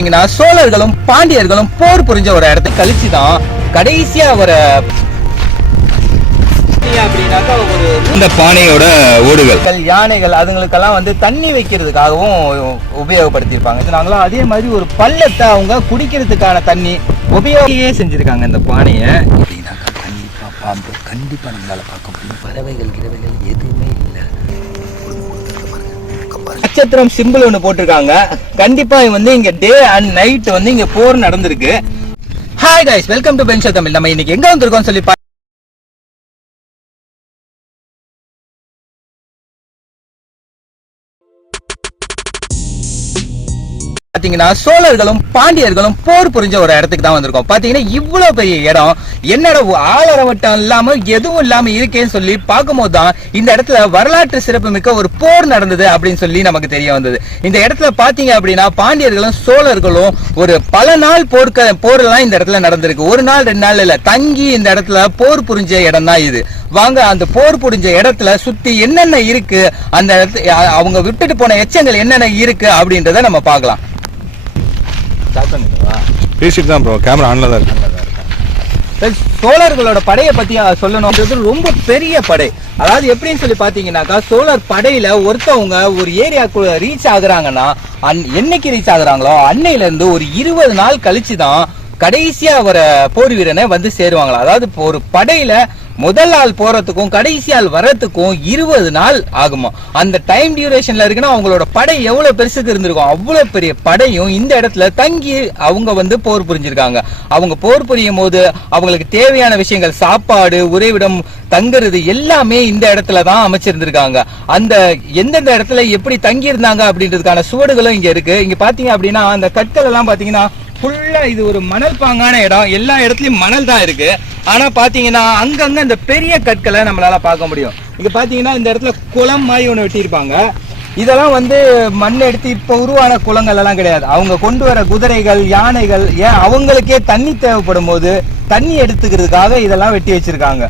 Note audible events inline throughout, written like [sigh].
சோழர்களும் பாண்டியர்களும் போர் புரிஞ்ச ஒரு இடத்துக்கு கழிச்சு தான் கடைசியா ஒரு இந்த பானையோட ஓடுகள். யானைகள் அதுங்களுக்கெல்லாம் வந்து தண்ணி வைக்கிறதுக்காகவும் உபயோகப்படுத்தியிருப்பாங்க. நாங்களும் அதே மாதிரி ஒரு பள்ளத்தை அவங்க குடிக்கிறதுக்கான தண்ணி உபயோகியே செஞ்சிருக்காங்க இந்த பானையை. பாம்பு கண்டிப்பா நம்மளால பார்க்க முடியும். பறவைகள் கிரவைகள் நட்சத்திரம் சிம்பிள் ஒன்று போட்டிருக்காங்க. கண்டிப்பா வந்து இங்க டே அண்ட் நைட் வந்து இங்க போர் நடந்திருக்கு. ஹாய் கைஸ் வெல்கம் டு பென்ஷா தமிழ் நம்ம இன்னைக்கு எங்க வந்திருக்கோம் சொல்லி பாத்தீங்கன்னா சோழர்களும் பாண்டியர்களும் போர் புரிஞ்ச ஒரு இடத்துக்கு தான் வந்திருக்கோம். பாத்தீங்கன்னா இவ்வளவு பெரிய இடம். என்னடா ஆளரவட்டம் இல்லாம எதுவும் இல்லாம இருக்கேன்னு சொல்லி பார்க்கும்போது தான் இந்த இடத்துல வரலாற்று சிறப்புமிக்க ஒரு போர் நடந்தது அப்படின்னு சொல்லி நமக்கு தெரிய வந்தது. இந்த இடத்துல பாத்தீங்க அப்படின்னா பாண்டியர்களும் சோழர்களும் ஒரு பல நாள் போர்க்க போர்லாம் இந்த இடத்துல நடந்திருக்கு. ஒரு நாள் ரெண்டு நாள் இல்ல தங்கி இந்த இடத்துல போர் புரிஞ்ச இடம் தான் இது. வாங்க அந்த போர் புரிஞ்ச இடத்துல சுத்தி என்னென்ன இருக்கு அந்த இடத்து அவங்க விட்டுட்டு போன எச்சங்கள் என்னென்ன இருக்கு அப்படின்றத நம்ம பார்க்கலாம். ஸ்டார்ட் பண்ணிடுவா பேசிட்டு தான் ப்ரோ கேமரா ஆன்ல தான் இருக்கு. சோழர்களோட படையை பத்தி சொல்லணும்ன்றது ரொம்ப பெரிய படை. அதாவது எப்படின்னு சொல்லி பாத்தீங்கன்னாக்கா சோழர் படையில ஒருத்தவங்க ஒரு ஏரியாக்குள்ள ரீச் ஆகுறாங்கன்னா அன்- என்னைக்கு ரீச் ஆகுறாங்களோ அன்னையில இருந்து ஒரு இருபது நாள் கழிச்சு தான் கடைசியா வர போர் வீரனை வந்து சேருவாங்களா? அதாவது ஒரு படையில முதல் ஆள் போறதுக்கும் கடைசி ஆள் வர்றதுக்கும் இருபது நாள் ஆகுமா? அந்த டைம் டியூரேஷன்ல இருக்குன்னா அவங்களோட படை எவ்வளவு பெருசுக்கு இருந்திருக்கும்? அவ்வளவு பெரிய படையும் இந்த இடத்துல தங்கி அவங்க வந்து போர் புரிஞ்சிருக்காங்க. அவங்க போர் புரியும் போது அவங்களுக்கு தேவையான விஷயங்கள் சாப்பாடு உறைவிடம் தங்குறது எல்லாமே இந்த இடத்துல தான் அமைச்சிருந்திருக்காங்க. அந்த எந்தெந்த இடத்துல எப்படி தங்கி இருந்தாங்க அப்படின்றதுக்கான சுவடுகளும் இங்க இருக்கு. இங்க பாத்தீங்க அப்படின்னா அந்த கற்கள் எல்லாம் பாத்தீங்கன்னா ஃபுல்லா இது ஒரு மணல் பாங்கான இடம். எல்லா இடத்துலயும் மணல் தான் இருக்கு. ஆனா பாத்தீங்கன்னா அங்கங்க இந்த பெரிய கற்களை நம்மளால பார்க்க முடியும். இங்க பாத்தீங்கன்னா இந்த இடத்துல குளம் மாதிரி ஒன்று வெட்டியிருப்பாங்க. இதெல்லாம் வந்து மண் எடுத்து இப்ப உருவான குளங்கள் எல்லாம் கிடையாது. அவங்க கொண்டு வர குதிரைகள் யானைகள் ஏன் அவங்களுக்கே தண்ணி தேவைப்படும் போது தண்ணி எடுத்துக்கிறதுக்காக இதெல்லாம் வெட்டி வச்சிருக்காங்க.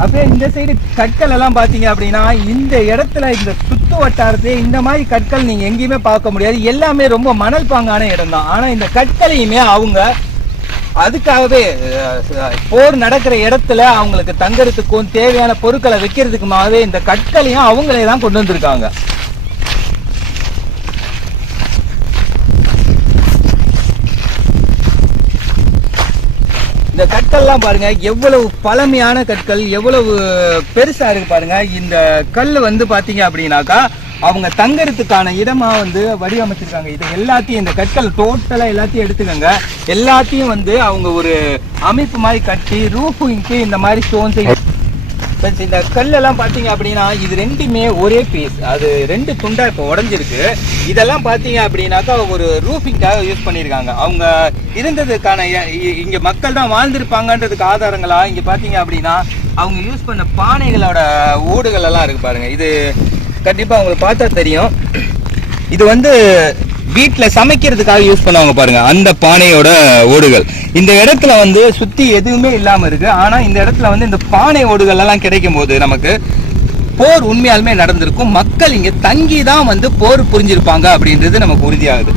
அப்படியே இந்த சைடு கற்கள் எல்லாம் பார்த்தீங்க அப்படின்னா இந்த இடத்துல இந்த சுத்து வட்டாரத்திலே இந்த மாதிரி கற்கள் நீங்கள் எங்கேயுமே பார்க்க முடியாது. எல்லாமே ரொம்ப மணல் பாங்கான இடம் தான் ஆனால் இந்த கற்களையுமே அவங்க அதுக்காகவே போர் நடக்கிற இடத்துல அவங்களுக்கு தங்கறதுக்கும் தேவையான பொருட்களை வைக்கிறதுக்குமாவே இந்த கற்களையும் அவங்களே தான் கொண்டு வந்திருக்காங்க. இந்த கற்கள்லாம் பாருங்க எவ்வளவு பழமையான கற்கள் எவ்வளவு பெருசா இருக்கு பாருங்க. இந்த கல் வந்து பாத்தீங்க அப்படின்னாக்கா அவங்க தங்கறதுக்கான இடமா வந்து வடிவமைச்சிருக்காங்க. இது எல்லாத்தையும் இந்த கற்கள் டோட்டலா எல்லாத்தையும் எடுத்துக்கோங்க. எல்லாத்தையும் வந்து அவங்க ஒரு அமைப்பு மாதிரி கட்டி ரூஃபிங்க்கு இந்த மாதிரி ஸ்டோன்ஸ் இப்போ இந்த கல்லெல்லாம் பார்த்தீங்க அப்படின்னா இது ரெண்டுமே ஒரே பீஸ் அது ரெண்டு துண்டா இப்போ உடஞ்சிருக்கு. இதெல்லாம் பார்த்தீங்க அப்படின்னாக்கா ஒரு ரூஃபிங்காக யூஸ் பண்ணியிருக்காங்க. அவங்க இருந்ததுக்கான இங்கே இ- மக்கள் தான் வாழ்ந்திருப்பாங்கன்றதுக்கு ஆதாரங்களா? இங்கே பார்த்தீங்க அப்படின்னா அவங்க யூஸ் பண்ண பானைகளோட ஓடுகள் எல்லாம் இருக்கு பாருங்க. இது கண்டிப்பாக அவங்களுக்கு பார்த்தா தெரியும். இது வந்து வீட்டில் சமைக்கிறதுக்காக யூஸ் பண்ணுவாங்க பாருங்க அந்த பானையோட ஓடுகள். இந்த இடத்துல வந்து சுத்தி எதுவுமே இல்லாம இருக்கு. ஆனா இந்த இடத்துல வந்து இந்த பானை ஓடுகள் எல்லாம் கிடைக்கும் போது நமக்கு போர் உண்மையாலுமே நடந்திருக்கும். மக்கள் இங்க தங்கி தான் வந்து போர் புரிஞ்சிருப்பாங்க அப்படின்றது நமக்கு உறுதியாகுது.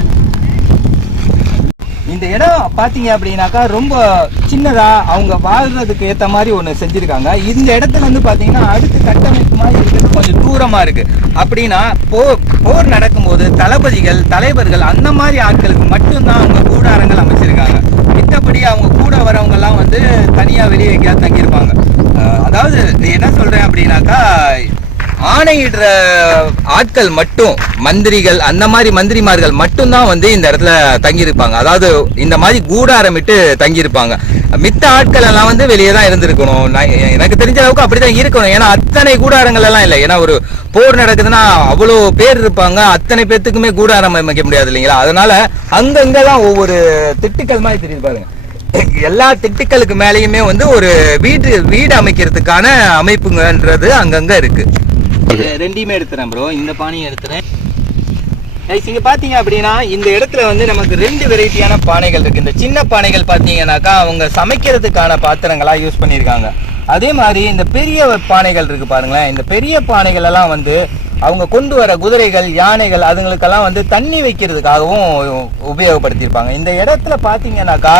இந்த இடம் பார்த்தீங்க அப்படின்னாக்கா ரொம்ப சின்னதா அவங்க வாழ்றதுக்கு ஏற்ற மாதிரி ஒன்று செஞ்சுருக்காங்க. இந்த இடத்துல வந்து பார்த்தீங்கன்னா அடுத்து கட்டமைப்பு மாதிரி இருக்கிறது கொஞ்சம் தூரமாக இருக்குது அப்படின்னா போர் போர் நடக்கும்போது தளபதிகள் தலைவர்கள் அந்த மாதிரி ஆட்களுக்கு மட்டும்தான் அவங்க கூடாரங்கள் அமைச்சிருக்காங்க. மித்தபடி அவங்க கூட வரவங்கெல்லாம் வந்து தனியாக வெளியே எங்கேயாவது தங்கியிருப்பாங்க. அதாவது என்ன சொல்கிறேன் அப்படின்னாக்கா ஆணையிடுற ஆட்கள் மட்டும் மந்திரிகள் அந்த மாதிரி மந்திரிமார்கள் மட்டும்தான் வந்து இந்த இடத்துல தங்கியிருப்பாங்க. அதாவது இந்த மாதிரி கூடாரமிட்டு தங்கியிருப்பாங்க. மித்த ஆட்கள் எல்லாம் வந்து வெளியே தான் இருந்திருக்கணும். நான் எனக்கு தெரிஞ்ச அளவுக்கு அப்படிதான் இருக்கணும். ஏன்னா அத்தனை கூடாரங்கள் எல்லாம் இல்லை. ஏன்னா ஒரு போர் நடக்குதுன்னா அவ்வளோ பேர் இருப்பாங்க. அத்தனை பேர்த்துக்குமே கூடாரம் அமைக்க முடியாது இல்லைங்களா? அதனால அங்கங்க தான் ஒவ்வொரு திட்டுக்கள் மாதிரி தெரியுது பாருங்க. எல்லா திட்டுக்களுக்கு மேலேயுமே வந்து ஒரு வீடு வீடு அமைக்கிறதுக்கான அமைப்புங்கன்றது அங்கங்க இருக்கு. ரெண்டையுமே எடுத்துறேன் ப்ரோ இந்த பானையும் எடுத்துறேன். கைஸ் இங்க பாத்தீங்க அப்படின்னா இந்த இடத்துல வந்து நமக்கு ரெண்டு வெரைட்டியான பானைகள் இருக்கு. இந்த சின்ன பானைகள் பாத்தீங்கன்னாக்கா அவங்க சமைக்கிறதுக்கான பாத்திரங்களா யூஸ் பண்ணியிருக்காங்க. அதே மாதிரி இந்த பெரிய பானைகள் இருக்கு பாருங்களேன். இந்த பெரிய பானைகள் எல்லாம் வந்து அவங்க கொண்டு வர குதிரைகள் யானைகள் அதுங்களுக்கெல்லாம் வந்து தண்ணி வைக்கிறதுக்காகவும் உபயோகப்படுத்தியிருப்பாங்க. இந்த இடத்துல பாத்தீங்கன்னாக்கா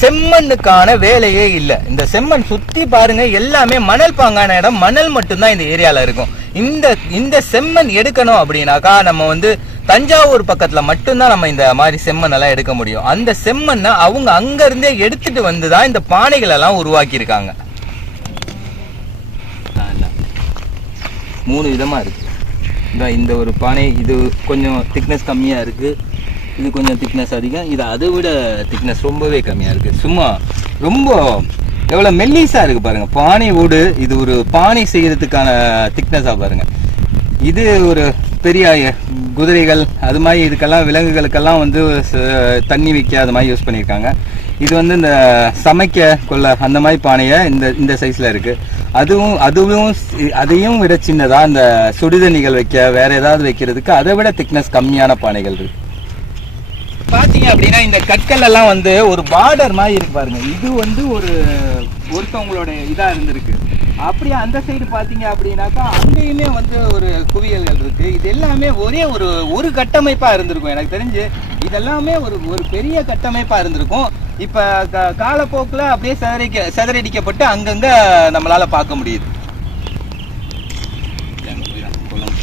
செம்மண்ணுக்கான வேலையே இல்லை. இந்த செம்மண் சுத்தி பாருங்க எல்லாமே மணல் பாங்கான இடம். மணல் மட்டும்தான் இந்த ஏரியால இருக்கும். இந்த இந்த செம்மண் எடுக்கணும் அப்படின்னாக்கா நம்ம வந்து தஞ்சாவூர் பக்கத்துல மட்டும்தான் நம்ம இந்த மாதிரி செம்மண் எல்லாம் எடுக்க முடியும். அந்த செம்மண்ணை அவங்க அங்க இருந்தே எடுத்துட்டு வந்து தான் இந்த பானைகள் எல்லாம் உருவாக்கி இருக்காங்க மூணு விதமா இருக்கு. இந்த இந்த ஒரு பானை இது கொஞ்சம் திக்னஸ் கம்மியா இருக்கு. இது கொஞ்சம் திக்னஸ் அதிகம். இது அதை விட திக்னஸ் ரொம்பவே கம்மியா இருக்கு. சும்மா ரொம்ப எவ்வளோ மெல்லிஸாக இருக்குது பாருங்கள் பானை ஓடு இது ஒரு பானை செய்கிறதுக்கான திக்னஸாக பாருங்கள் இது ஒரு பெரிய குதிரைகள் அது மாதிரி இதுக்கெல்லாம் விலங்குகளுக்கெல்லாம் வந்து ச- தண்ணி வைக்க அது மாதிரி யூஸ் பண்ணியிருக்காங்க. இது வந்து இந்த சமைக்க கொள்ள அந்த மாதிரி பானையை இந்த இந்த சைஸில் இருக்குது அதுவும் அதுவும் அதையும் விட சின்னதாக இந்த சுடுதண்ணிகள் வைக்க வேறு ஏதாவது வைக்கிறதுக்கு அதை விட திக்னஸ் கம்மியான பானைகள் இருக்குது பார்த்தீங்க அப்படின்னா இந்த கற்கள் எல்லாம் வந்து ஒரு பார்டர் மாதிரி இருக்கு பாருங்க. இது வந்து ஒரு ஒருத்தவங்களோட இதாக இருந்திருக்கு. அப்படியே அந்த சைடு பார்த்தீங்க அப்படின்னாக்கா அங்கேயுமே வந்து ஒரு குவியல்கள் இருக்கு. இது எல்லாமே ஒரே ஒரு ஒரு கட்டமைப்பாக இருந்திருக்கும். எனக்கு தெரிஞ்சு இதெல்லாமே ஒரு ஒரு பெரிய கட்டமைப்பாக இருந்திருக்கும். இப்போ க- அப்படியே சிதறிக்க சிதறடிக்கப்பட்டு அங்கங்கே நம்மளால் பார்க்க முடியுது அங்க போய் தான் குளம்.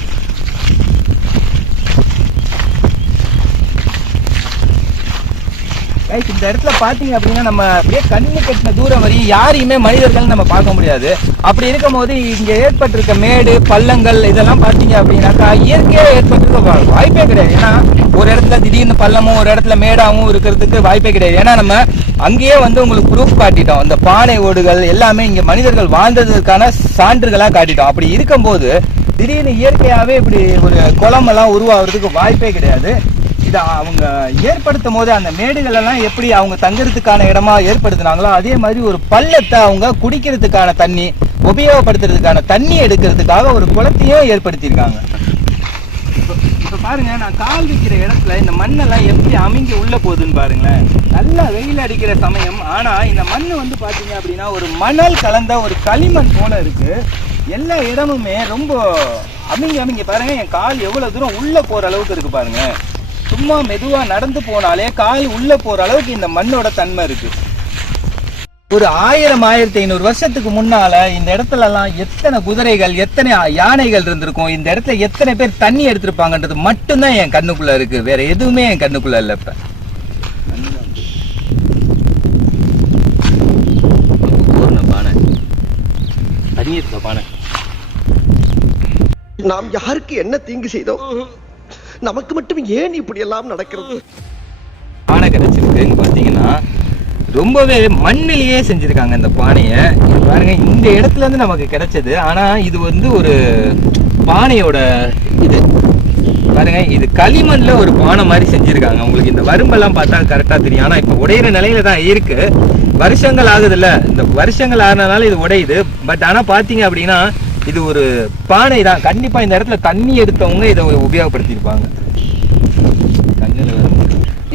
Guys, இந்த இடத்துல பார்த்தீங்க அப்படின்னா நம்ம அப்படியே கண்ணு கட்டின தூரம் வரையும் யாரையுமே மனிதர்கள் நம்ம பார்க்க முடியாது. அப்படி இருக்கும் போது இங்கே ஏற்பட்டிருக்க மேடு பள்ளங்கள் இதெல்லாம் பார்த்தீங்க அப்படின்னாக்கா இயற்கையாக ஏற்பட்டிருக்க வாய்ப்பே கிடையாது. ஏன்னா ஒரு இடத்துல திடீர்னு பள்ளமும் ஒரு இடத்துல மேடாகவும் இருக்கிறதுக்கு வாய்ப்பே கிடையாது. ஏன்னா நம்ம அங்கேயே வந்து உங்களுக்கு ப்ரூஃப் காட்டிட்டோம். இந்த பானை ஓடுகள் எல்லாமே இங்கே மனிதர்கள் வாழ்ந்ததுக்கான சான்றுகளாக காட்டிட்டோம். அப்படி இருக்கும்போது திடீர்னு இயற்கையாகவே இப்படி ஒரு குளமெல்லாம் உருவாகிறதுக்கு வாய்ப்பே கிடையாது. இதை அவங்க ஏற்படுத்தும் போது அந்த மேடுகள் எல்லாம் எப்படி அவங்க தங்குறதுக்கான இடமா ஏற்படுத்தினாங்களோ அதே மாதிரி ஒரு பள்ளத்தை அவங்க குடிக்கிறதுக்கான தண்ணி உபயோகப்படுத்துறதுக்கான தண்ணி எடுக்கிறதுக்காக ஒரு குளத்தையே ஏற்படுத்தியிருக்காங்க. இப்போ பாருங்க நான் கால் வைக்கிற இடத்துல இந்த மண்ணெல்லாம் எப்படி அமைஞ்சு உள்ள போகுதுன்னு பாருங்களேன். நல்லா வெயில் அடிக்கிற சமயம் ஆனால் இந்த மண் வந்து பார்த்தீங்க அப்படின்னா ஒரு மணல் கலந்த ஒரு களிமண் போல இருக்கு. எல்லா இடமுமே ரொம்ப அமைங்க அமைங்க. பாருங்க என் கால் எவ்வளோ தூரம் உள்ளே போகிற அளவுக்கு இருக்கு பாருங்க சும்மா மெதுவா நடந்து போனாலே கால் உள்ள போற அளவுக்கு இந்த மண்ணோட தன்மை இருக்கு. ஒரு ஆயிரம் ஆயிரத்தி ஐநூறு வருஷத்துக்கு முன்னால இந்த இடத்துல எல்லாம் எத்தனை குதிரைகள் எத்தனை யானைகள் இருந்திருக்கும்? இந்த இடத்துல எத்தனை பேர் தண்ணி எடுத்திருப்பாங்கன்றது மட்டும்தான் என் கண்ணுக்குள்ள இருக்கு. வேற எதுவுமே என் கண்ணுக்குள்ள இல்லை இப்ப. பானை பானை நாம் யாருக்கு என்ன தீங்கு செய்தோம்? நமக்கு மட்டும் ஏன் இப்படி எல்லாம் நடக்கிறது? பானை கிடைச்சிருக்குன்னு பார்த்தீங்கன்னா ரொம்பவே மண்ணிலேயே செஞ்சிருக்காங்க இந்த பானையை. பாருங்க இந்த இடத்துல இருந்து நமக்கு கிடைச்சது. ஆனா இது வந்து ஒரு பானையோட இது. பாருங்க இது களிமண்ல ஒரு பானை மாதிரி செஞ்சிருக்காங்க. உங்களுக்கு இந்த வரும்பெல்லாம் பார்த்தா கரெக்டா தெரியும். ஆனா இப்ப உடையிற நிலையில தான் இருக்கு. வருஷங்கள் ஆகுதுல்ல. இந்த வருஷங்கள் ஆனதுனால இது உடையுது. பட் ஆனா பாத்தீங்க அப்படின்னா இது ஒரு பானை தான். கண்டிப்பா இந்த இடத்துல தண்ணி எடுத்தவங்க இதை உபயோகப்படுத்தியிருப்பாங்க.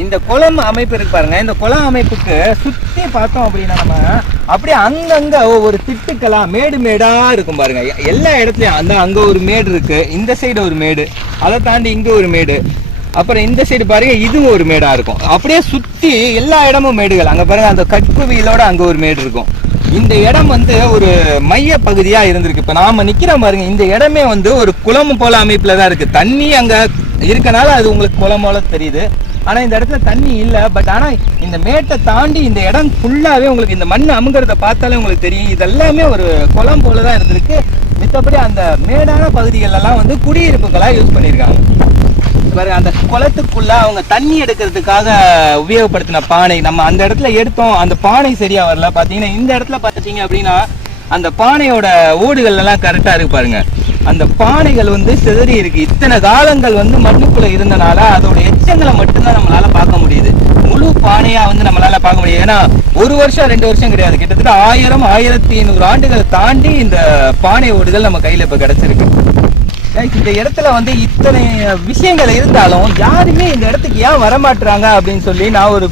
இந்த குளம் அமைப்பு இருக்கு பாருங்க. இந்த குளம் அமைப்புக்கு சுத்தி பார்த்தோம் அப்படின்னா நம்ம அப்படியே அங்கங்க ஒவ்வொரு திட்டுக்களா மேடு மேடா இருக்கும் பாருங்க. எல்லா இடத்துலயும் அந்த அங்க ஒரு மேடு இருக்கு. இந்த சைடு ஒரு மேடு. அதை தாண்டி இங்க ஒரு மேடு. அப்புறம் இந்த சைடு பாருங்க இதுவும் ஒரு மேடா இருக்கும். அப்படியே சுத்தி எல்லா இடமும் மேடுகள். அங்க பாருங்க அந்த கட்குவியலோட அங்க ஒரு மேடு இருக்கும். இந்த இடம் வந்து ஒரு மைய பகுதியா இருந்திருக்கு. இப்ப நாம நிக்கிறோம் பாருங்க இந்த இடமே வந்து ஒரு குளம் போல அமைப்புல தான் இருக்கு. தண்ணி அங்க இருக்கனால அது உங்களுக்கு குளம் போல தெரியுது. ஆனா இந்த இடத்துல தண்ணி இல்ல பட் ஆனா இந்த மேட்டை தாண்டி இந்த இடம் ஃபுல்லாவே உங்களுக்கு இந்த மண் அமுங்கிறத பார்த்தாலே உங்களுக்கு தெரியும். இதெல்லாமே ஒரு குளம் போல தான் இருந்திருக்கு. மித்தபடி அந்த மேடான பகுதிகள் எல்லாம் வந்து குடியிருப்புகளா யூஸ் பண்ணியிருக்காங்க. பாரு அந்த குளத்துக்குள்ள அவங்க தண்ணி எடுக்கிறதுக்காக உபயோகப்படுத்தின பானை. நம்ம அந்த இடத்துல எடுத்தோம் அந்த பானை சரியா வரல. பாத்தீங்கன்னா இந்த இடத்துல பாத்தீங்க அப்படின்னா அந்த பானையோட ஓடுகள் எல்லாம் கரெக்டா இருக்கு பாருங்க. அந்த பானைகள் வந்து சிதறி இருக்கு. இத்தனை காலங்கள் வந்து மண்ணுக்குள்ள இருந்தனால அதோட எச்சங்களை மட்டும்தான் நம்மளால பார்க்க முடியுது. முழு பானையா வந்து நம்மளால பார்க்க முடியாது. ஏன்னா ஒரு வருஷம் ரெண்டு வருஷம் கிடையாது. கிட்டத்தட்ட ஆயிரம் ஆயிரத்தி ஐநூறு ஆண்டுகளை தாண்டி இந்த பானை ஓடுகள் நம்ம கையில இப்ப கிடைச்சிருக்கு. இந்த இடத்துல வந்து இத்தனை விஷயங்கள் இருந்தாலும் யாருமே இந்த இடத்துக்கு ஏன் வரமாட்டுறாங்க அப்படின்னு சொல்லி நான் ஒரு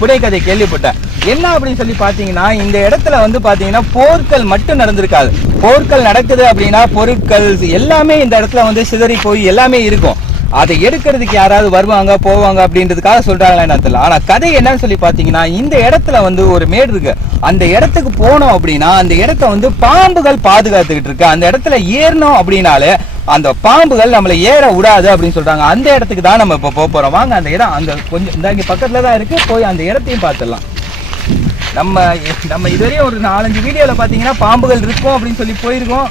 புடைக்கதை கேள்விப்பட்டேன். என்ன அப்படின்னு சொல்லி பார்த்தீங்கன்னா இந்த இடத்துல வந்து பார்த்தீங்கன்னா போர்கள் மட்டும் நடந்திருக்காது. போர்கள் நடக்குது அப்படின்னா பொருட்கள் எல்லாமே இந்த இடத்துல வந்து சிதறி போய் எல்லாமே இருக்கும். அதை எடுக்கிறதுக்கு யாராவது வருவாங்க போவாங்க அப்படின்றதுக்காக சொல்றாங்களா என்ன தெரியல. ஆனா கதை என்னன்னு சொல்லி பாத்தீங்கன்னா இந்த இடத்துல வந்து ஒரு மேடு இருக்கு. அந்த இடத்துக்கு போனோம் அப்படின்னா அந்த இடத்த வந்து பாம்புகள் பாதுகாத்துக்கிட்டு இருக்கு. அந்த இடத்துல ஏறணும் அப்படின்னாலே அந்த பாம்புகள் நம்மளை ஏற விடாது அப்படின்னு சொல்றாங்க. அந்த இடத்துக்கு தான் நம்ம இப்போ போக போறோம். வாங்க அந்த இடம் அங்க கொஞ்சம் இந்த இங்கே பக்கத்துல தான் இருக்கு. போய் அந்த இடத்தையும் பார்த்துடலாம். நம்ம நம்ம இதுவரையும் ஒரு நாலஞ்சு வீடியோவில் பார்த்தீங்கன்னா பாம்புகள் இருக்கும் அப்படின்னு சொல்லி போயிருக்கோம்.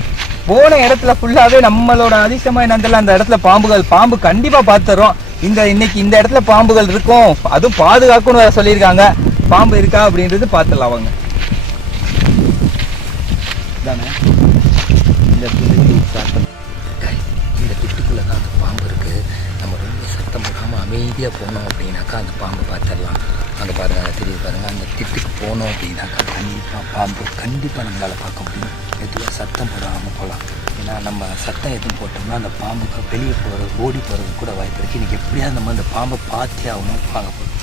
போன இடத்துல ஃபுல்லாகவே நம்மளோட அதிசயமாக என்னன்னு அந்த இடத்துல பாம்புகள் பாம்பு கண்டிப்பாக பார்த்துறோம். இந்த இன்னைக்கு இந்த இடத்துல பாம்புகள் இருக்கும். அதுவும் பாதுகாக்கணும் வேற சொல்லியிருக்காங்க. பாம்பு இருக்கா அப்படின்றது பார்த்துடலாம் அவங்க தானே இந்த அமைதியாக போனோம் அப்படின்னாக்கா அந்த பாம்பை பார்த்துடலாம். அங்கே பாருங்கள் அங்கே தெரியுது பாருங்கள் அந்த திட்டுக்கு போனோம் அப்படின்னாக்கா கண்டிப்பாக பாம்பு கண்டிப்பாக நம்மளால் பார்க்க முடியும். எதுவும் சத்தம் போடாமல் போகலாம். ஏன்னா நம்ம சத்தம் எதுவும் போட்டோம்னா அந்த பாம்புக்கு வெளியே போகிறது ஓடி போகிறது கூட வாய்ப்பு இருக்குது இன்றைக்கி எப்படியாவது நம்ம அந்த பாம்பை பார்த்தே ஆகணும் பார்க்க போகிறோம்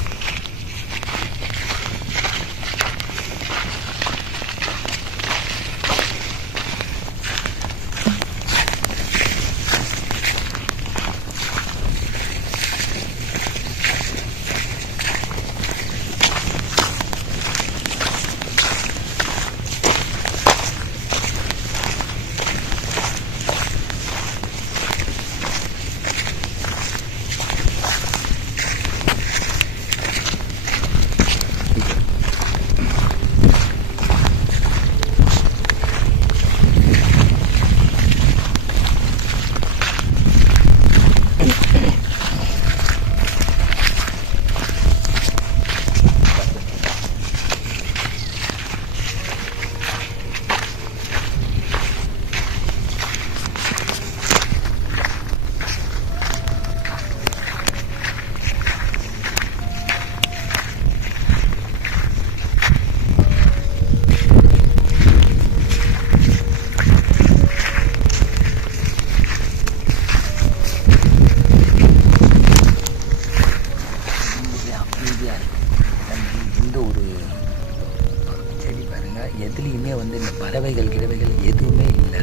அமைதியாக அமைதியாக இருக்கும் எந்த ஒரு செடி பாருங்க எதுலேயுமே வந்து இந்த பறவைகள் கிழவைகள் எதுவுமே இல்லை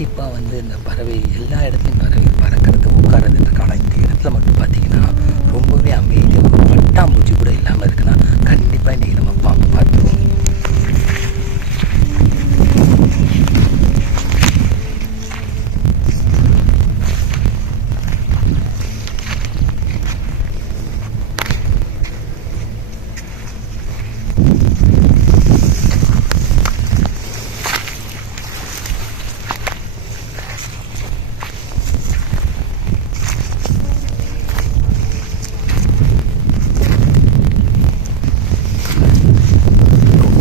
கண்டிப்பாக வந்து இந்த பறவை எல்லா இடத்துலையும் பறவை பறக்கிறது உட்காரது ஆனால் இந்த இடத்துல மட்டும் பார்த்தீங்கன்னா ரொம்பவே அமைதியாக பட்டாம்பூச்சி கூட இல்லாமல் இருக்குன்னா கண்டிப்பாக இன்றைக்கி நம்ம பாம்பு பார்த்துருவோம்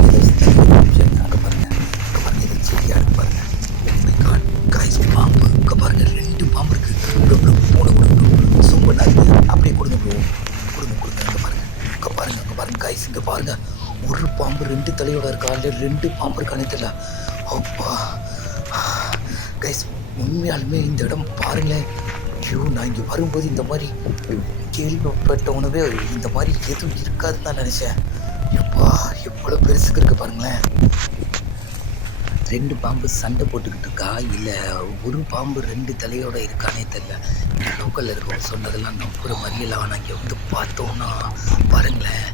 அங்கே பாருங்க அங்கே பாருங்க இது செடியாக இருக்கு பாருங்க Oh my God. Guys, பாம்பு அங்கே பாருங்க ரெண்டு பாம்பு இருக்கு bro, bro, போன கொடுங்க சூப்பர் நாக்கு அப்படியே கொடுங்க ப்ரோ கொடுங்க கொடுங்க அங்கே பாருங்க அங்கே பாருங்க அங்கே பாருங்க கைஸ் இங்கே பாருங்க ஒரு பாம்பு ரெண்டு தலையோட இருக்கா? இல்லை ரெண்டு பாம்பு இருக்கானே தெரியல. அப்பா. கைஸ் உண்மையாலுமே இந்த இடம் பாருங்களேன். ஐயோ நான் இங்கே வரும்போது இந்த மாதிரி கேள்விப்பட்ட உணவே இந்த மாதிரி எதுவும் இருக்காதுன்னு தான் நினச்சேன். எப்பா எவ்வளோ பெருசுக்கு இருக்கு பாருங்களேன். ரெண்டு பாம்பு சண்டை போட்டுக்கிட்டு இருக்கா? இல்லை ஒரு பாம்பு ரெண்டு தலையோட இருக்கானே தெரில லோக்கலில் இருக்கவங்க சொன்னதெல்லாம் நம்புற மாதிரியெல்லாம் ஆனால் இங்கே வந்து பார்த்தோன்னா பாருங்களேன்.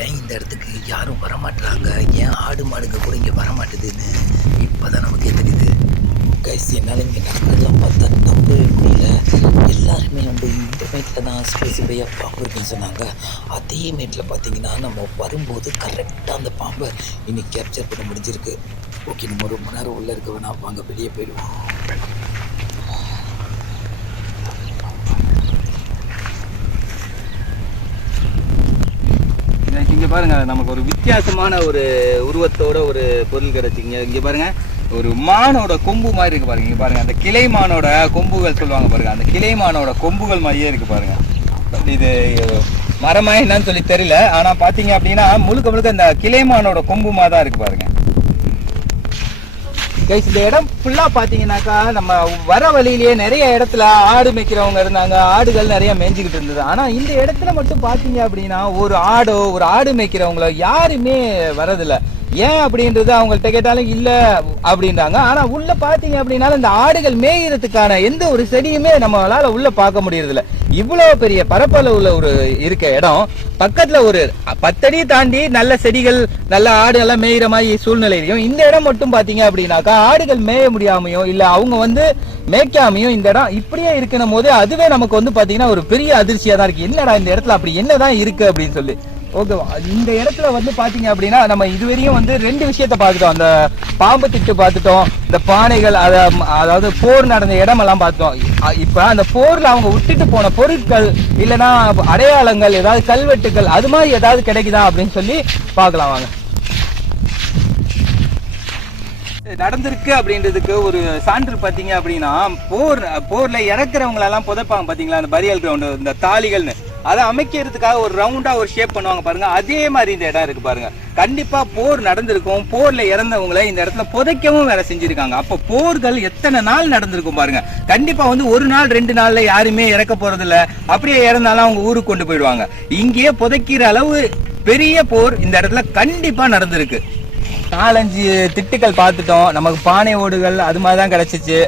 ஏன் இந்த இடத்துக்கு யாரும் வரமாட்டுறாங்க ஏன் ஆடு மாடுங்க கூட இங்கே வரமாட்டுதுன்னு இப்போ தான் நமக்கே தெரியுது. கைஸ் என்னால் இங்கே நடந்ததெல்லாம் பார்த்தா நம்பவே முடியல எல்லாருமே வந்து இந்த மேட்டில் தான் ஸ்பெசிஃபையாக பாம்பு இருக்குன்னு சொன்னாங்க. அதே மேட்டில் பார்த்தீங்கன்னா நம்ம வரும்போது கரெக்டாக அந்த பாம்பை இன்னைக்கு கேப்சர் பண்ண முடிஞ்சிருக்கு. ஓகே நம்ம ரொம்ப நேரம் உள்ளே இருக்க வேணாம். வாங்க வெளியே போயிடுவோம். இங்கே பாருங்கள் நமக்கு ஒரு வித்தியாசமான ஒரு உருவத்தோட ஒரு பொருள் கிடச்சிங்க இங்கே பாருங்கள் ஒரு மானோட கொம்பு மாதிரி இருக்குது பாருங்க. இங்கே பாருங்கள் அந்த கிளை மானோட கொம்புகள் சொல்லுவாங்க பாருங்கள் அந்த கிளை மானோட கொம்புகள் மாதிரியே இருக்குது பாருங்கள் இது மரமாக என்னன்னு சொல்லி தெரியல. ஆனால் பார்த்தீங்க அப்படின்னா முழுக்க முழுக்க இந்த கிளைமானோட கொம்புமா தான் இருக்குது பாருங்கள் கைஸ் இந்த இடம் ஃபுல்லாக பார்த்தீங்கன்னாக்கா நம்ம வர வழியிலேயே நிறைய இடத்துல ஆடு மேய்க்கிறவங்க இருந்தாங்க ஆடுகள் நிறைய மேய்ஞ்சிக்கிட்டு இருந்தது. ஆனால் இந்த இடத்துல மட்டும் பார்த்தீங்க அப்படின்னா ஒரு ஆடோ ஒரு ஆடு மேய்க்கிறவங்களோ யாருமே வரதில்ல. ஏன் அப்படின்றது அவங்கள்ட்ட கேட்டாலும் இல்லை அப்படின்றாங்க. ஆனால் உள்ளே பார்த்தீங்க அப்படின்னாலும் இந்த ஆடுகள் மேய்கிறதுக்கான எந்த ஒரு செடியுமே நம்மளால் உள்ளே பார்க்க முடியறதில்ல. இவ்வளவு பெரிய பரப்பளவுல ஒரு இருக்க இடம். பக்கத்துல ஒரு பத்தடி தாண்டி நல்ல செடிகள் நல்ல ஆடு எல்லாம் மேயிற மாதிரி சூழ்நிலையிலையும் இந்த இடம் மட்டும் பாத்தீங்க அப்படின்னாக்கா ஆடுகள் மேய முடியாமையோ இல்ல அவங்க வந்து மேய்க்காமையும் இந்த இடம் இப்படியே இருக்கணும் போது அதுவே நமக்கு வந்து பாத்தீங்கன்னா ஒரு பெரிய அதிர்ச்சியா தான் இருக்கு. என்னடா இந்த இடத்துல அப்படி என்னதான் இருக்கு அப்படின்னு சொல்லி. ஓகே இந்த இடத்துல வந்து பாத்தீங்க அப்படின்னா நம்ம இதுவரையும் வந்து ரெண்டு விஷயத்த பார்த்துட்டோம். அந்த பாம்பு திட்டு பார்த்துட்டோம் இந்த பானைகள் அத அதாவது போர் நடந்த இடமெல்லாம் பார்த்தோம் இப்போ அந்த போர்ல அவங்க விட்டுட்டு போன பொருட்கள் இல்லைன்னா அடையாளங்கள் ஏதாவது கல்வெட்டுகள் அது மாதிரி ஏதாவது கிடைக்குதா அப்படின்னு சொல்லி பார்க்கலாம் வாங்க. நடந்திருக்கு அப்படின்றதுக்கு ஒரு சான்று பாத்தீங்க அப்படின்னா போர் போர்ல இறக்குறவங்களெல்லாம் புதைப்பாங்க பாத்தீங்களா அந்த பரியல் கிரவுண்டு இந்த தாலிகள்னு அதை அமைக்கிறதுக்காக ஒரு ரவுண்டா ஒரு ஷேப் பண்ணுவாங்க பாருங்க. அதே மாதிரி இந்த இடம் இருக்கு பாருங்க. கண்டிப்பா போர் நடந்திருக்கும். போர்ல இறந்தவங்களை இந்த இடத்துல புதைக்கவும் வேலை செஞ்சிருக்காங்க. அப்ப போர்கள் எத்தனை நாள் நடந்திருக்கும் பாருங்க. கண்டிப்பா வந்து ஒரு நாள் ரெண்டு நாள்ல யாருமே இறக்க போறது இல்ல அப்படியே இறந்தாலும் அவங்க ஊருக்கு கொண்டு போயிடுவாங்க. இங்கேயே புதைக்கிற அளவு பெரிய போர் இந்த இடத்துல கண்டிப்பா நடந்திருக்கு. நாலஞ்சு திட்டுக்கள் பார்த்துட்டோம். நமக்கு பானை ஓடுகள் அது மாதிரி தான் கிடைச்சிச்சு.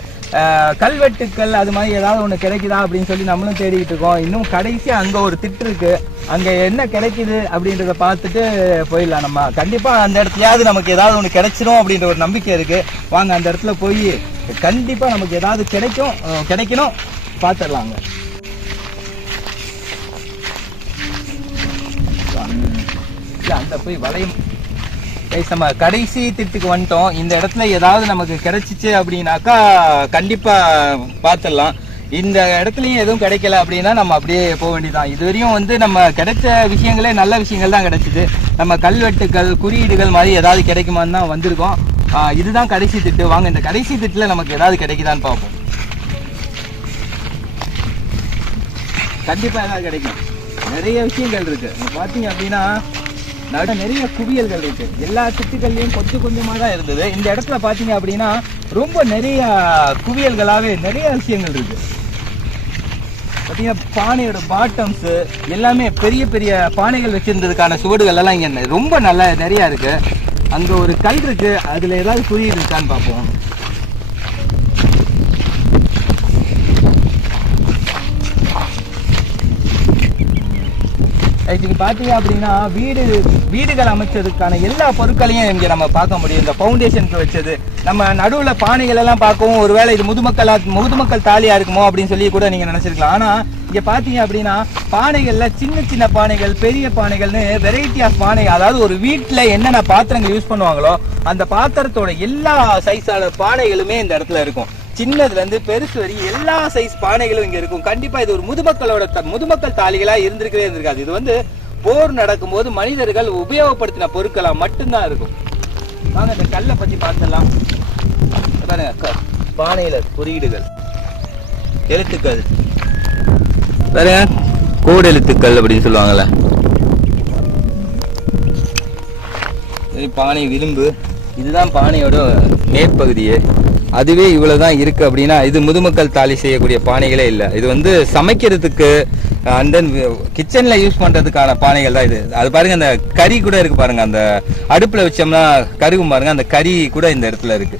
கல்வெட்டுக்கள் அது மாதிரி ஏதாவது ஒன்று கிடைக்குதா அப்படின்னு சொல்லி நம்மளும் தேடிக்கிட்டு இருக்கோம். இன்னும் கடைசியாக அங்கே ஒரு திட்டு இருக்கு. அங்கே என்ன கிடைக்குது அப்படின்றத பார்த்துட்டு போயிடலாம் நம்ம. கண்டிப்பாக அந்த இடத்துலயாவது நமக்கு ஏதாவது ஒன்று கிடைச்சிரும் அப்படின்ற ஒரு நம்பிக்கை இருக்கு. வாங்க அந்த இடத்துல போய் கண்டிப்பாக நமக்கு ஏதாவது கிடைக்கும் கிடைக்கணும். பார்த்துடலாங்க. அந்த போய் வளையம். கைஸ் நம்ம கடைசி திட்டுக்கு வந்துட்டோம். இந்த இடத்துல ஏதாவது நமக்கு கிடைச்சிச்சு அப்படின்னாக்கா கண்டிப்பாக பார்த்துடலாம் இந்த இடத்துலையும் எதுவும் கிடைக்கல அப்படின்னா நம்ம அப்படியே போக வேண்டியதான் இதுவரையும் வந்து நம்ம கிடைச்ச விஷயங்களே நல்ல விஷயங்கள் தான் கிடைச்சிது. நம்ம கல்வெட்டுகள் குறியீடுகள் மாதிரி ஏதாவது கிடைக்குமான்னு தான் வந்திருக்கோம். இதுதான் கடைசி திட்டு வாங்க இந்த கடைசி திட்டில் நமக்கு ஏதாவது கிடைக்குதான்னு பார்ப்போம். கண்டிப்பாக ஏதாவது கிடைக்கும். நிறைய விஷயங்கள் இருக்குது பார்த்தீங்க அப்படின்னா நிறைய குவியல்கள் இருக்கு. எல்லா திட்டுகள்லயும் கொஞ்சம் கொஞ்சமாக தான் இருந்தது. இந்த இடத்துல பார்த்தீங்க அப்படின்னா ரொம்ப நிறைய குவியல்களாகவே நிறைய விஷயங்கள் இருக்கு. பாத்தீங்கன்னா பானையோட பாட்டம்ஸ் எல்லாமே பெரிய பெரிய பானைகள் வச்சிருந்ததுக்கான சுவடுகள் எல்லாம் இங்கே ரொம்ப நல்லா நிறையா இருக்கு. அங்கே ஒரு கல் இருக்கு. அதில் ஏதாவது குழி இருக்கான்னு பார்ப்போம். இதுக்கு பார்த்தீங்க அப்படின்னா வீடு வீடுகள் அமைச்சதுக்கான எல்லா பொருட்களையும் இங்கே நம்ம பார்க்க முடியும். இந்த ஃபவுண்டேஷனுக்கு வச்சது. நம்ம நடுவில் பானைகள் எல்லாம் பார்க்கவும் ஒருவேளை இது முதுமக்களாக முதுமக்கள் தாலியாக இருக்குமோ அப்படின்னு சொல்லி கூட நீங்கள் நினச்சிருக்கலாம். ஆனால் இங்கே பார்த்தீங்க அப்படின்னா பானைகளில் சின்ன சின்ன பானைகள் பெரிய பானைகள்னு வெரைட்டி ஆஃப் பானை அதாவது ஒரு வீட்டில் என்னென்ன பாத்திரங்கள் யூஸ் பண்ணுவாங்களோ அந்த பாத்திரத்தோட எல்லா சைஸான பானைகளுமே இந்த இடத்துல இருக்கும். சின்னதுலேருந்து பெருசு வரைக்கும் எல்லா சைஸ் பானைகளும் இங்கே இருக்கும். கண்டிப்பாக இது ஒரு முதுமக்களோட த- முதுமக்கள் தாலிகளாக இருந்திருக்கவே இருந்திருக்காது. இது வந்து போர் நடக்கும்போது மனிதர்கள் உபயோகப்படுத்தின பொருட்களாக மட்டும்தான் இருக்கும். வாங்க இந்த கல்லை பற்றி பார்த்துடலாம். பாருங்க க- குறியீடுகள் எழுத்துக்கள். வேற கோடு எழுத்துக்கள் அப்படின்னு சொல்லுவாங்கல்ல. பானை விளிம்பு. இதுதான் பானையோட மேற்பகுதியே. அதுவே இவ்வளவுதான் இருக்கு அப்படின்னா இது முதுமக்கள் தாலி செய்யக்கூடிய பானைகளே இல்லை. இது வந்து சமைக்கிறதுக்கு அண்ட் தென் கிச்சன்ல யூஸ் பண்றதுக்கான பானைகள் தான் இது. அது பாருங்க அந்த கறி கூட இருக்கு பாருங்க. அந்த அடுப்புல வச்சோம்னா கருகும் பாருங்க அந்த கறி கூட இந்த இடத்துல இருக்கு.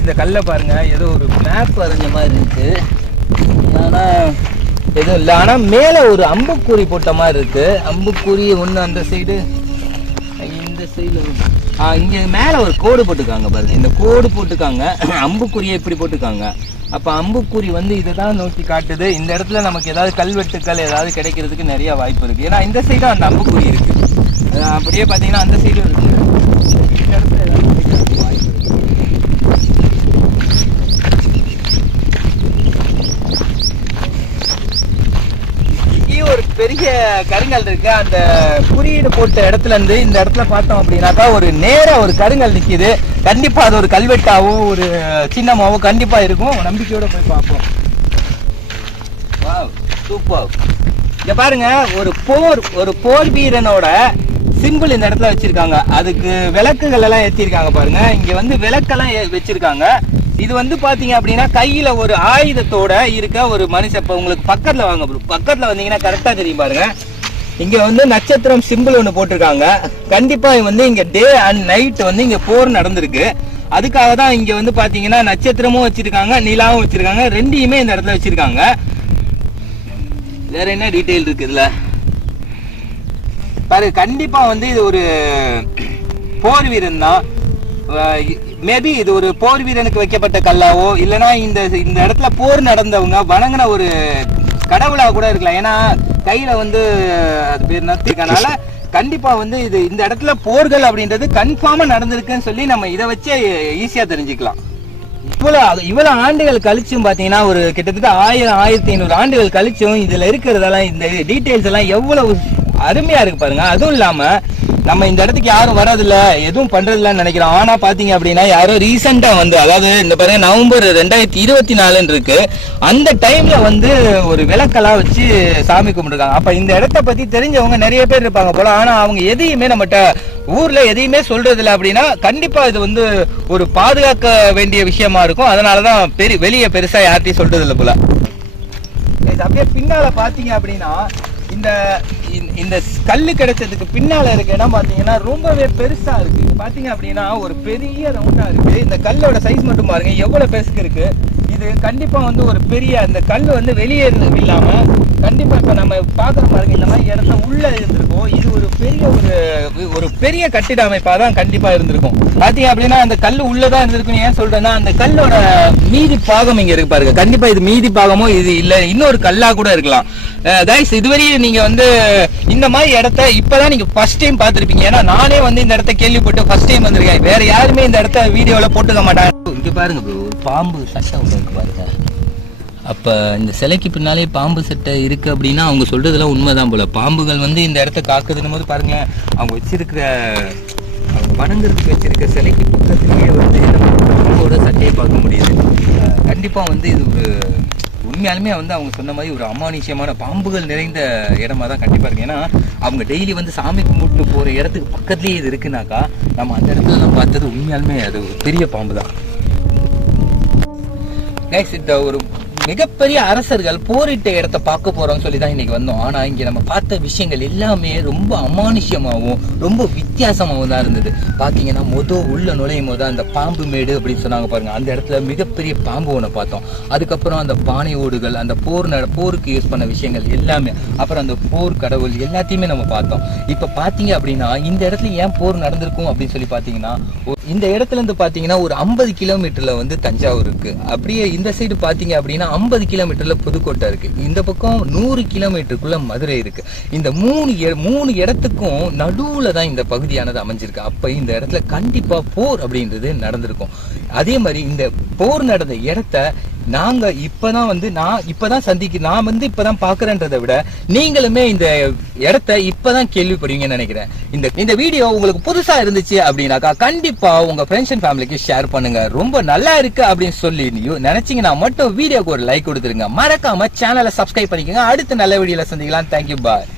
இந்த கல்லை பாருங்க ஏதோ ஒரு மேப் வரைஞ்ச மாதிரி இருக்குது ஆனா எதுவும் இல்லை. ஆனா மேல ஒரு அம்புக்குறி போட்ட மாதிரி இருக்கு. அம்புக்குறி ஒன்று அந்த சைடு இந்த சைடு இங்க மேல ஒரு கோடு போட்டுருக்காங்க பாருங்க. இந்த கோடு போட்டுருக்காங்க [clears throat] அம்புக்குறியை இப்படி போட்டுருக்காங்க அப்ப அம்புக்குறி வந்து இதை தான் நோக்கி காட்டுது. இந்த இடத்துல நமக்கு ஏதாவது கல்வெட்டுக்கள் ஏதாவது கிடைக்கிறதுக்கு நிறைய வாய்ப்பு இருக்கு. ஏன்னா இந்த சைடும் அந்த அம்புக்குறி இருக்கு. அப்படியே பாத்தீங்கன்னா அந்த சைடும் இருக்கு. பெரிய கருங்கல் இருக்கு. அந்த குறியீடு போட்ட இடத்துல இருந்து இந்த இடத்துல பார்த்தோம் அப்படின்னாக்கா ஒரு நேரா ஒரு கருங்கல் நிக்குது. கண்டிப்பா அது ஒரு கல்வெட்டாவோ ஒரு சின்னமாவோ கண்டிப்பா இருக்கும். நம்பிக்கையோட போய் பார்ப்போம். வாவ் சூப்பர் இங்க பாருங்க ஒரு போர் ஒரு போர் வீரனோட சிம்பிள் இந்த இடத்துல வச்சிருக்காங்க. அதுக்கு விளக்குகள் எல்லாம் ஏற்றிருக்காங்க பாருங்க. இங்க வந்து விளக்கெல்லாம் ஏ- வச்சிருக்காங்க. இது வந்து பாத்தீங்க அப்படின்னா கையில ஒரு ஆயுதத்தோட இருக்க ஒரு மனுஷன். இப்போ உங்களுக்கு பக்கத்துல வாங்க bro. பக்கத்துல வந்தீங்கன்னா கரெக்டா தெரியும் பாருங்க. இங்க வந்து நட்சத்திரம் சிம்பிள் ஒன்று போட்டிருக்காங்க. கண்டிப்பா வந்து இங்க டே அண்ட் நைட் வந்து இங்க போர் நடந்திருக்கு. அதுக்காக தான் இங்க வந்து பாத்தீங்கன்னா நட்சத்திரமும் வச்சிருக்காங்க நிலாவும் வச்சிருக்காங்க. ரெண்டையுமே இந்த இடத்துல வச்சிருக்காங்க. வேற என்ன டீட்டெயில் இருக்கு இதுல? பாரு கண்டிப்பா வந்து இது ஒரு போர் வீரன் தான். மேபி இது ஒரு போர் வீரனுக்கு வைக்கப்பட்ட கல்லாவோ இல்லைன்னா இந்த இந்த இடத்துல போர் நடந்தவங்க வணங்கின ஒரு கடவுளா கூட இருக்கலாம். ஏன்னா கையில வந்து அது பேர் நத்திருக்கனால கண்டிப்பா வந்து இது இந்த இடத்துல போர்கள் அப்படின்றது கன்ஃபார்மா நடந்திருக்குன்னு சொல்லி நம்ம இதை வச்சே ஈஸியா தெரிஞ்சுக்கலாம். இவ்வளவு இவ்வளவு ஆண்டுகள் கழிச்சும் பாத்தீங்கன்னா ஒரு கிட்டத்தட்ட ஆயிரம் ஆயிரத்தி ஐநூறு ஆண்டுகள் கழிச்சும் இதுல இருக்கிறதெல்லாம் இந்த டீட்டெயில்ஸ் எல்லாம் எவ்வளவு அருமையா இருக்கு பாருங்க. அதுவும் இல்லாம நம்ம இந்த இடத்துக்கு யாரும் வர்றதில்ல எதுவும் பண்ணுறதில்லன்னு நினைக்கிறோம். ஆனா பாத்தீங்க அப்படின்னா யாரோ ரீசெண்டா வந்து அதாவது இந்த பாருங்க நவம்பர் ரெண்டாயிரத்தி இருபத்தி நாலுன்னு இருக்கு. அந்த டைம்ல வந்து ஒரு விளக்கெல்லாம் வச்சு சாமி கும்பிட்டுருக்காங்க. அப்ப இந்த இடத்த பத்தி தெரிஞ்சவங்க நிறைய பேர் இருப்பாங்க போல. ஆனா அவங்க எதையுமே நம்மகிட்ட ஊர்ல எதையுமே சொல்றது இல்லை அப்படின்னா கண்டிப்பா இது வந்து ஒரு பாதுகாக்க வேண்டிய விஷயமா இருக்கும். அதனாலதான் பெரிய வெளியே பெருசா யார்ட்டையும் சொல்றது இல்லை போல அப்படியே பின்னால பாத்தீங்க அப்படின்னா இந்த இந்த- இந்த கிடைச்சதுக்கு பின்னால இருக்க இடம் பாத்தீங்கன்னா ரொம்பவே பெருசா இருக்கு. இது பாத்தீங்க அப்படின்னா ஒரு பெரிய ரவுண்டா இருக்கு. இந்த கல்லோட சைஸ் மட்டும் பாருங்க. எவ்வளவு பெருசுக்கு இருக்கு. இது கண்டிப்பா வந்து ஒரு பெரிய அந்த கல் வந்து வெளியே இருந்து இல்லாம கண்டிப்பா இப்ப நம்ம பார்க்குற பாருங்க இந்த மாதிரி இடத்துல உள்ள இருந்திருக்கும். இது ஒரு பெரிய ஒரு ஒரு பெரிய கட்டிட அமைப்பா தான் கண்டிப்பா இருந்திருக்கும். பாத்தீங்க அப்படின்னா அந்த கல் உள்ளதான் இருந்திருக்கும் ஏன் சொல்றேன்னா அந்த கல்லோட மீதி பாகம் இங்க இருக்கு பாருங்க. கண்டிப்பா இது மீதி பாகமோ இது இல்ல இன்னொரு கல்லா கூட இருக்கலாம். கைஸ் இதுவரையும் நீங்க வந்து இந்த மாதிரி இடத்த இப்பதான் நீங்க ஃபர்ஸ்ட் டைம் பார்த்துருப்பீங்க. ஏன்னா நானே வந்து இந்த இடத்த கேள்விப்பட்டு ஃபர்ஸ்ட் டைம் வந்திருக்கேன். வேற யாருமே இந்த இடத்த வீடியோல போட்டுக்க மாட்டாங்க. இங்க பாருங்க பாம்பு சட்டம் அப்போ இந்த சிலைக்கு பின்னாலே பாம்பு சட்டை இருக்கு அப்படின்னா அவங்க சொல்றதெல்லாம் உண்மைதான் போல. பாம்புகள் வந்து இந்த இடத்த காக்குதுன்னு போது பாருங்களேன் அவங்க வச்சிருக்கிற அவங்க வணங்குறதுக்கு வச்சிருக்க சிலைக்கு பக்கத்துலேயே வந்து இந்த பாம்போட சட்டையை பார்க்க முடியுது. கண்டிப்பாக வந்து இது ஒரு உண்மையாலுமே வந்து அவங்க சொன்ன மாதிரி ஒரு அமானுஷ்யமான பாம்புகள் நிறைந்த இடமா தான் கண்டிப்பாக இருக்கு. ஏன்னா அவங்க டெய்லி வந்து சாமி கும்பிட்டு போகிற இடத்துக்கு பக்கத்துலேயே இது இருக்குனாக்கா நம்ம அந்த இடத்துல தான் பார்த்தது உண்மையாலுமே அது ஒரு பெரிய பாம்பு தான் நெக்ஸ்ட் இந்த ஒரு மிகப்பெரிய அரசர்கள் போரிட்ட இடத்த பார்க்க போறோம்னு சொல்லி தான் இன்னைக்கு வந்தோம். ஆனா இங்க நம்ம பார்த்த விஷயங்கள் எல்லாமே ரொம்ப அமானுஷ்யமாகவும் ரொம்ப வித்தியாசமாக தான் இருந்தது. பார்த்தீங்கன்னா மொதல் உள்ள நுழையும் போது அந்த பாம்பு மேடு அப்படின்னு சொன்னாங்க பாருங்க. அந்த இடத்துல மிகப்பெரிய பாம்பு ஒன்று பார்த்தோம். அதுக்கப்புறம் அந்த பானை ஓடுகள் அந்த போர் நட போருக்கு யூஸ் பண்ண விஷயங்கள் எல்லாமே அப்புறம் அந்த போர் கடவுள் எல்லாத்தையுமே நம்ம பார்த்தோம். இப்போ பார்த்தீங்க அப்படின்னா இந்த இடத்துல ஏன் போர் நடந்திருக்கும் அப்படின்னு சொல்லி பார்த்தீங்கன்னா இந்த இடத்துல இருந்து பார்த்தீங்கன்னா ஒரு ஐம்பது கிலோமீட்டர்ல வந்து தஞ்சாவூர் இருக்கு. அப்படியே இந்த சைடு பார்த்தீங்க அப்படின்னா ஐம்பது கிலோமீட்டர்ல புதுக்கோட்டை இருக்கு. இந்த பக்கம் நூறு கிலோமீட்டருக்குள்ள மதுரை இருக்கு. இந்த மூணு மூணு இடத்துக்கும் நடுவுல தான் இந்த பகுதி பகுதியானது அமைஞ்சிருக்கு. அப்ப இந்த இடத்துல கண்டிப்பா போர் அப்படின்றது நடந்திருக்கும். அதே மாதிரி இந்த போர் நடந்த இடத்த நாங்க இப்பதான் வந்து நான் இப்பதான் சந்திக்க நான் வந்து இப்பதான் பார்க்குறேன்றதை விட நீங்களுமே இந்த இடத்த இப்பதான் கேள்விப்படுவீங்கன்னு நினைக்கிறேன். இந்த இந்த வீடியோ உங்களுக்கு புதுசா இருந்துச்சு அப்படின்னாக்கா கண்டிப்பா உங்க ஃப்ரெண்ட்ஸ் அண்ட் ஃபேமிலிக்கு ஷேர் பண்ணுங்க. ரொம்ப நல்லா இருக்கு அப்படின்னு சொல்லி நினச்சிங்கன்னா நினைச்சீங்கன்னா மட்டும் வீடியோக்கு ஒரு லைக் கொடுத்துருங்க. மறக்காம சேனலை சப்ஸ்கிரைப் பண்ணிக்கோங்க. அடுத்த நல்ல வீடியோல சந்திக்கலாம். Thank you bye